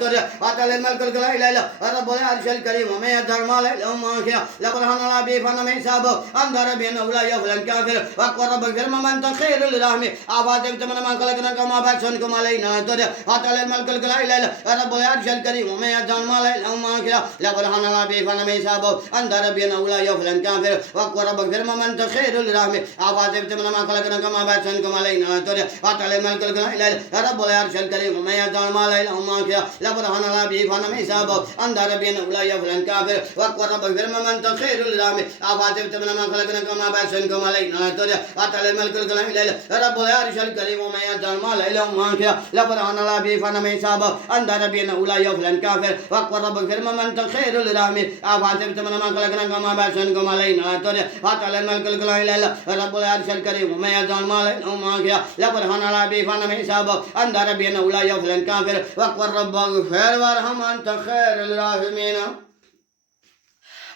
ترى أتى الملك الإله رب العرش الكريم ومن يدعو ما لا ماكيا لبرهان الله بي فنم حسابه أنظر بأنه لا يفلن كافر وقال رب اغفر من تخير للرحم أفاتم تمن من خلقنا كما بشركم علينا ترى أتى الملك الإله رب العرش الكريم ومن يدعو ما لا ماكيا لبرهان الله بي فنم حسابه أنظر بأنه لا يفلن كافر وقال رب اغفر من تخير للرحم أفاتم تمن من خلقنا كما بشركم علينا ترى أتى الملك الإله رب العرش الكريم ومن يدعو ما لا ماكيا لبرهان الله بي فنم حسابه أنظر بأنه لا يفلن كافر وقال رب اغفر من تخير للرحم أفاتم تمن من خلقنا كما بشركم علينا ترى أتى الملك الإله رب العرش الكريم ومن يدعو ما لا ماكيا لبرهان الله بي فنم حسابه أنظر بأنه لا يفلن كافر وقال رب اغفر من تخير للرحم أفاتم تمن من خلقنا كما بشركم علينا ترى أتى الملك الإله رب العرش الكريم ومن يدعو ما لا ماكيا لبرهان الله بي فنم حسابه أنظر بأنه لا يفلن كافر وقال رب اغفر وارحم أنت خير الراحمين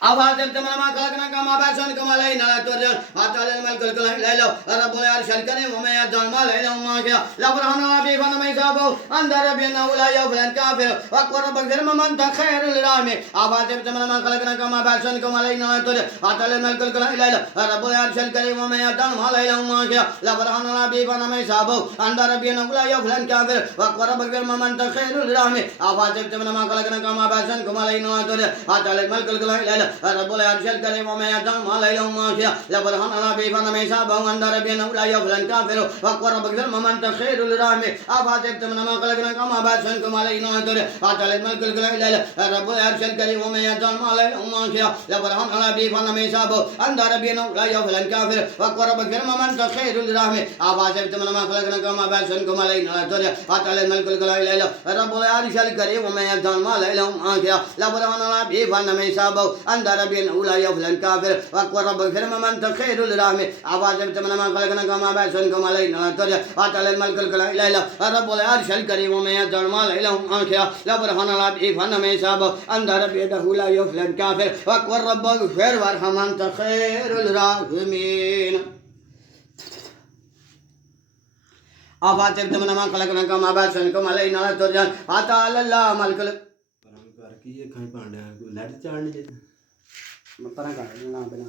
أفاتم تمن ما خلقنا كما بشركم علينا ترى أتى الملك الإله رب العرش الكريم ومن يدعو ما لا ماكيا لبرهان الله بي فنم حسابه أنظر بأنه لا يفلن كافر وقال رب اغفر من تخير للرحم أفاتم تمن ما خلقنا كما بشركم علينا ترى أتى الملك الإله رب العرش الكريم ومن يدعو ما لا ماكيا لبرهان الله بي فنم حسابه أنظر بأنه لا يفلن كافر وقال رب اغفر من تخير للرحم أفاتم تمن ما خلقنا كما بشركم علينا ترى أتى الملك الإله رب العرش الكريم ومن يدعو ما لا ماكيا لبرهان الله بي فنم حسابه أنظر بأنه لا يفلن كافر وقال رب اغفر من تخير للرحم أفاتم تمن ما خلقنا كما بشركم علينا ترى أتى الملك الإله رب العرش الكريم ومن يدعو ما لا ماكيا لبرهان الله بي فنم حسابه أنظر بأنه لا يفلن كافر وقال رب اغفر من تخير للرحم أفاتم تمن ما خلقنا كما بشركم علينا ترى أتى الملك الإله رب العرش الكريم ومن يدعو ما لا ماكيا لبرهان الله بي فنم حسابه أنظر بأنه لا يفلن كافر وقال رب اغفر من تخير للرحم أفاتم تمن ما خلقنا كما بشركم علينا ترى أتى الملك الإله رب العرش الكريم ومن يدعو ما لا ماكيا لبرهان الله بي فنم حسابه أنظر بأنه لا يفلن كافر وقال رب اغفر وارحم أنت خير الراحمين أفاتم تمن ما خلقنا كما بشركم علينا ترى أتى الله ملك ਕੀ ਇਹ ਖਾਈ ਪਾਂਡਿਆ ਲੈਟ ਚਾੜਨ ਜੇ मैं परा कर ना बना